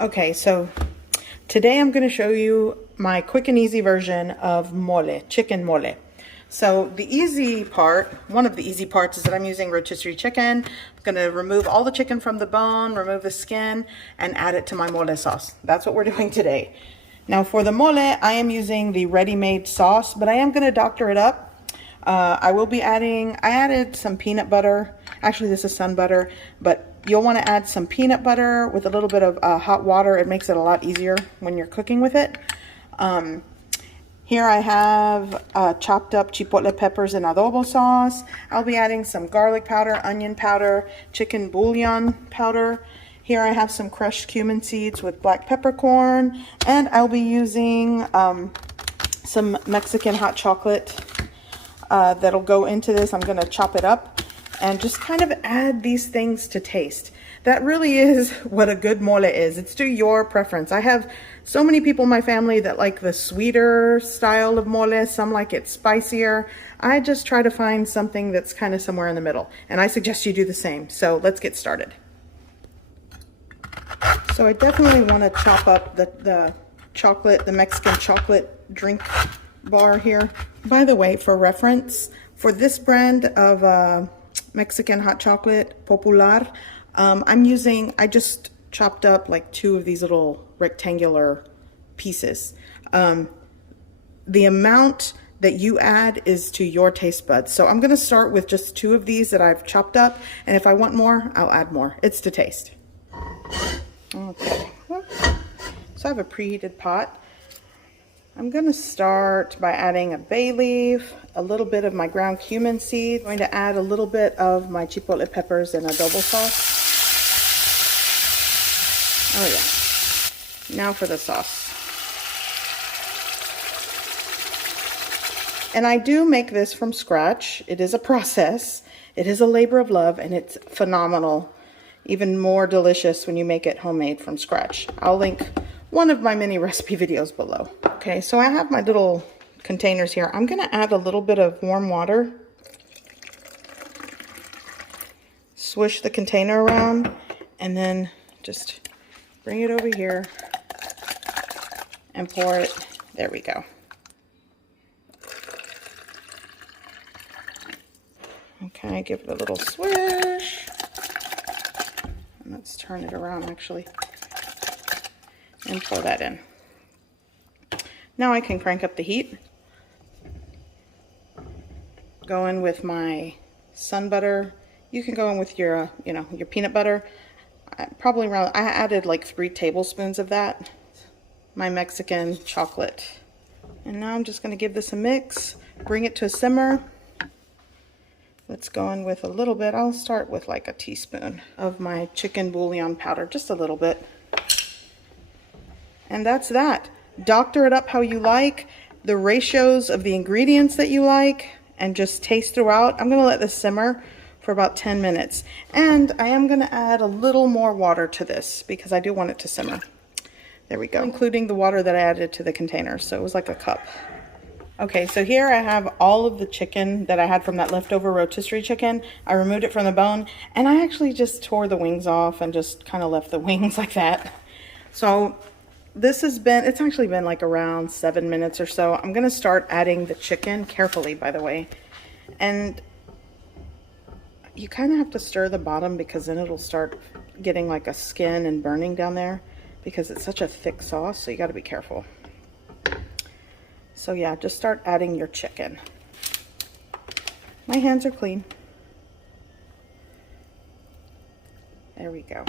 Okay, so today I'm going to show you my quick and easy version of mole, chicken mole. So the easy part, one of the easy parts, is that I'm using rotisserie chicken. I'm going to remove all the chicken from the bone, remove the skin, and add it to my mole sauce. That's what we're doing today. Now for the mole, I am using the ready-made sauce, but I am going to doctor it up. I will be adding, I added some peanut butter. Actually, this is sun butter, but you'll want to add some peanut butter with a little bit of hot water. It makes it a lot easier when you're cooking with it. Here I have chopped up chipotle peppers and adobo sauce. I'll be adding some garlic powder, onion powder, chicken bouillon powder. Here I have some crushed cumin seeds with black peppercorn, and I'll be using some Mexican hot chocolate that'll go into this. I'm going to chop it up and just kind of add these things to taste. That really is what a good mole is. It's to your preference. I have so many people in my family that like the sweeter style of mole. Some like it spicier. I just try to find something that's kind of somewhere in the middle. And I suggest you do the same. So let's get started. So I definitely want to chop up the chocolate, the Mexican chocolate drink bar here. By the way, for reference, for this brand of Mexican hot chocolate, Popular, I just chopped up like 2 of these little rectangular pieces. The amount that you add is to your taste buds. So I'm going to start with just 2 of these that I've chopped up, and if I want more, I'll add more. It's to taste. Okay, so I have a preheated pot. I'm going to start by adding a bay leaf, a little bit of my ground cumin seed. I'm going to add a little bit of my chipotle peppers and adobo sauce. Oh yeah. Now for the sauce. And I do make this from scratch. It is a process. It is a labor of love, and it's phenomenal. Even more delicious when you make it homemade from scratch. I'll link one of my many recipe videos below. Okay, so I have my little containers here. I'm gonna add a little bit of warm water. Swish the container around, and then just bring it over here and pour it. There we go. Okay, give it a little swish. And let's turn it around actually. And pour that in. Now I can crank up the heat. Go in with my sun butter. You can go in with your, your peanut butter. I added like 3 tablespoons of that. My Mexican chocolate. And now I'm just going to give this a mix. Bring it to a simmer. Let's go in with a little bit. I'll start with like a teaspoon of my chicken bouillon powder, just a little bit. And that's that. Doctor it up how you like, the ratios of the ingredients that you like, and just taste throughout. I'm going to let this simmer for about 10 minutes. And I am going to add a little more water to this because I do want it to simmer. There we go. Including the water that I added to the container. So it was like a cup. Okay, so here I have all of the chicken that I had from that leftover rotisserie chicken. I removed it from the bone, and I actually just tore the wings off and just kind of left the wings like that. So it's actually been like around 7 minutes or so. I'm going to start adding the chicken carefully, by the way. And you kind of have to stir the bottom because then it'll start getting like a skin and burning down there because it's such a thick sauce. So you got to be careful. So yeah, just start adding your chicken. My hands are clean. There we go.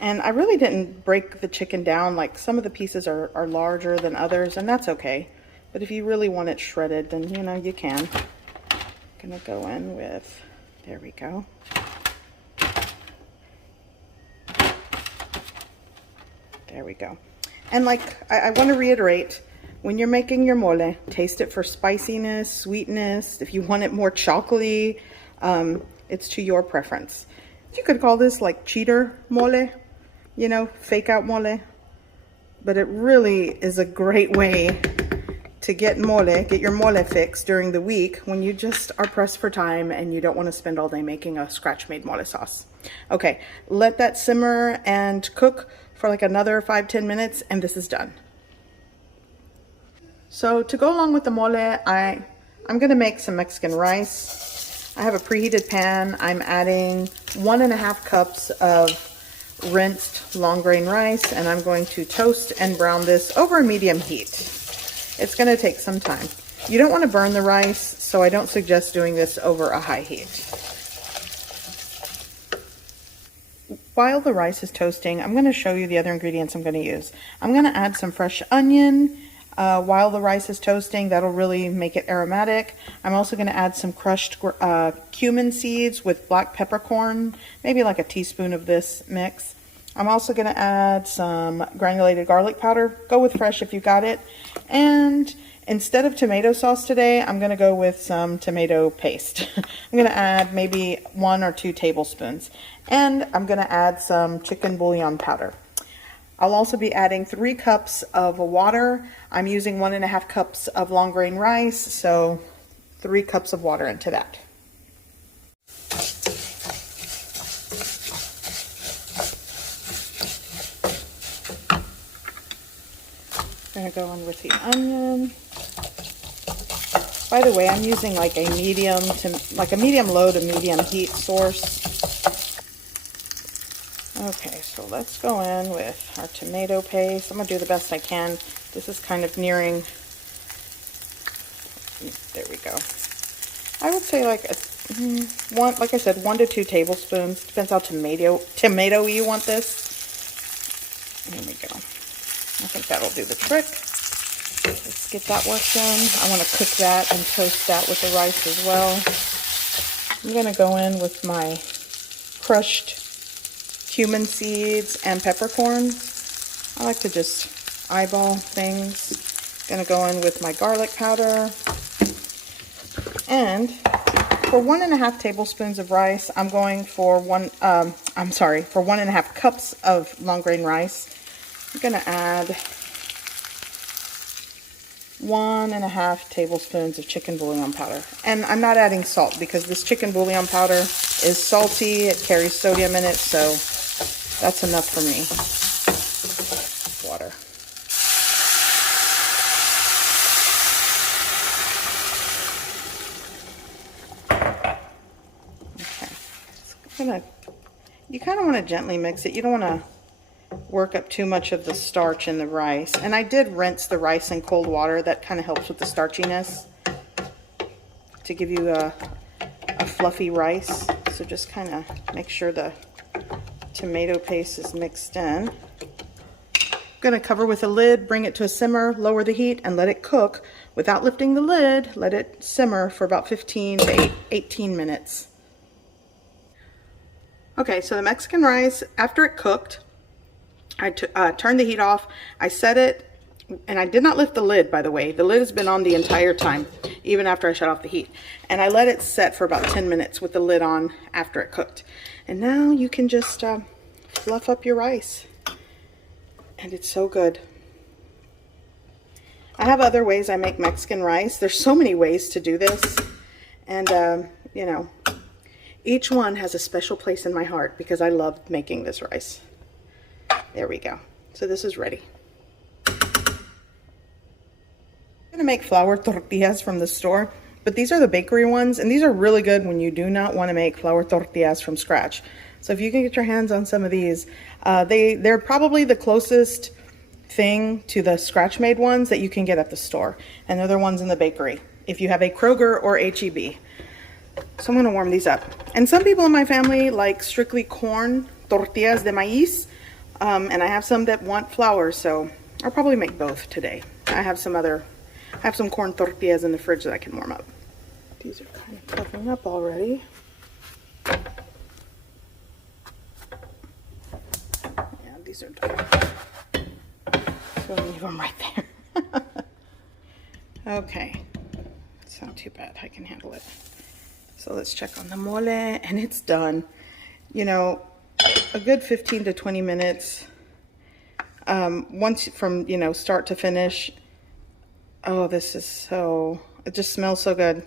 And I really didn't break the chicken down. Like some of the pieces are larger than others, and that's okay. But if you really want it shredded, then you can. I'm gonna go in with, there we go. There we go. And like, I want to reiterate, when you're making your mole, taste it for spiciness, sweetness. If you want it more chocolatey, it's to your preference. You could call this like cheater mole, fake out mole. But it really is a great way to get your mole fix during the week when you just are pressed for time and you don't want to spend all day making a scratch-made mole sauce. Okay, let that simmer and cook for like another 5-10 minutes, and this is done. So to go along with the mole, I'm gonna make some Mexican rice. I have a preheated pan. I'm adding 1.5 cups of rinsed long grain rice, and I'm going to toast and brown this over a medium heat. It's gonna take some time. You don't wanna burn the rice, so I don't suggest doing this over a high heat. While the rice is toasting, I'm gonna show you the other ingredients I'm gonna use. I'm gonna add some fresh onion while the rice is toasting. That'll really make it aromatic. I'm also going to add some crushed cumin seeds with black peppercorn, maybe like a teaspoon of this mix. I'm also going to add some granulated garlic powder. Go with fresh if you got it. And instead of tomato sauce today, I'm going to go with some tomato paste. I'm going to add maybe 1 or 2 tablespoons. And I'm going to add some chicken bouillon powder. I'll also be adding 3 cups of water. I'm using 1.5 cups of long grain rice, so 3 cups of water into that. I'm gonna go in with the onion. By the way, I'm using like a medium low to medium heat source. Okay, so let's go in with our tomato paste. I'm going to do the best I can. This is kind of nearing, there we go. I would say like, like I said, 1 to 2 tablespoons. Depends how tomato-y you want this. There we go. I think that'll do the trick. Let's get that work done. I want to cook that and toast that with the rice as well. I'm going to go in with my crushed cumin seeds and peppercorn. I like to just eyeball things. Gonna go in with my garlic powder. And for 1.5 tablespoons of rice, I'm going for for 1.5 cups of long grain rice. I'm gonna add 1.5 tablespoons of chicken bouillon powder. And I'm not adding salt because this chicken bouillon powder is salty. It carries sodium in it, so that's enough for me. Water. Okay. You kind of want to gently mix it. You don't want to work up too much of the starch in the rice. And I did rinse the rice in cold water. That kind of helps with the starchiness to give you a fluffy rice. So just kind of make sure the tomato paste is mixed in. I'm going to cover with a lid, bring it to a simmer, lower the heat, and let it cook without lifting the lid. Let it simmer for about 15 to 18 minutes. Okay, so the Mexican rice, after it cooked, I turned the heat off. I set it, and I did not lift the lid, by the way. The lid has been on the entire time, even after I shut off the heat. And I let it set for about 10 minutes with the lid on after it cooked. And now you can just fluff up your rice. And it's so good. I have other ways I make Mexican rice. There's so many ways to do this. And, you know, each one has a special place in my heart because I love making this rice. There we go. So this is ready. I'm going to make flour tortillas from the store. But these are the bakery ones, and these are really good when you do not want to make flour tortillas from scratch. So if you can get your hands on some of these, they're probably the closest thing to the scratch-made ones that you can get at the store. And they're the ones in the bakery, if you have a Kroger or H-E-B. So I'm going to warm these up. And some people in my family like strictly corn tortillas de maíz, and I have some that want flour, so I'll probably make both today. I have some corn tortillas in the fridge that I can warm up. These are kind of puffing up already. Yeah, these are done. So I'll leave them right there. Okay, it's not too bad. I can handle it. So let's check on the mole, and it's done. You know, a good 15 to 20 minutes. Once from, you know, start to finish. Oh, this is so, it just smells so good.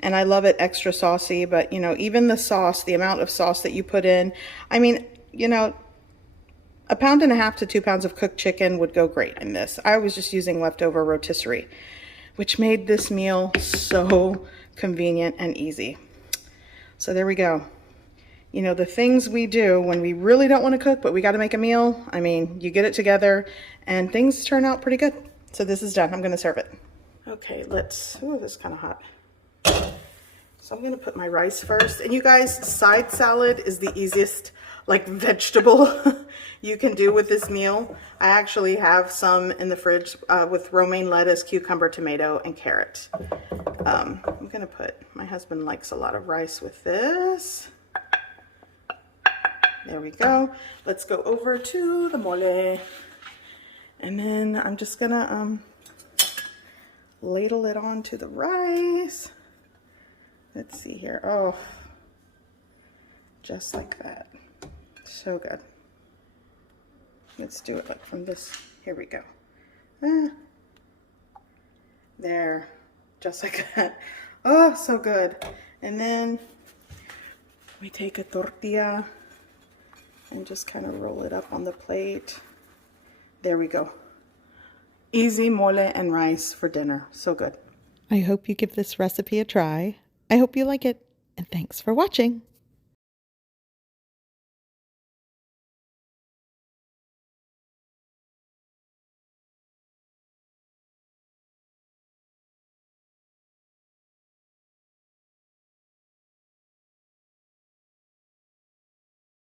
And I love it extra saucy, but you know, even the sauce, the amount of sauce that you put in, I mean, you know, 1.5 pounds to 2 pounds of cooked chicken would go great in this. I was just using leftover rotisserie, which made this meal so convenient and easy. So there we go. You know, the things we do when we really don't want to cook, but we got to make a meal. I mean, you get it together and things turn out pretty good. So this is done. I'm going to serve it. Okay, let's, ooh, this is kind of hot. So I'm going to put my rice first. And you guys, side salad is the easiest, like, vegetable you can do with this meal. I actually have some in the fridge with romaine lettuce, cucumber, tomato, and carrot. I'm going to put, my husband likes a lot of rice with this. There we go. Let's go over to the mole. And then I'm just gonna ladle it onto the rice. Let's see here. Oh, just like that. So good. Let's do it like from this. Here we go. There. Just like that. Oh, so good. And then we take a tortilla and just kind of roll it up on the plate. There we go. Easy mole and rice for dinner. So good. I hope you give this recipe a try. I hope you like it, and thanks for watching.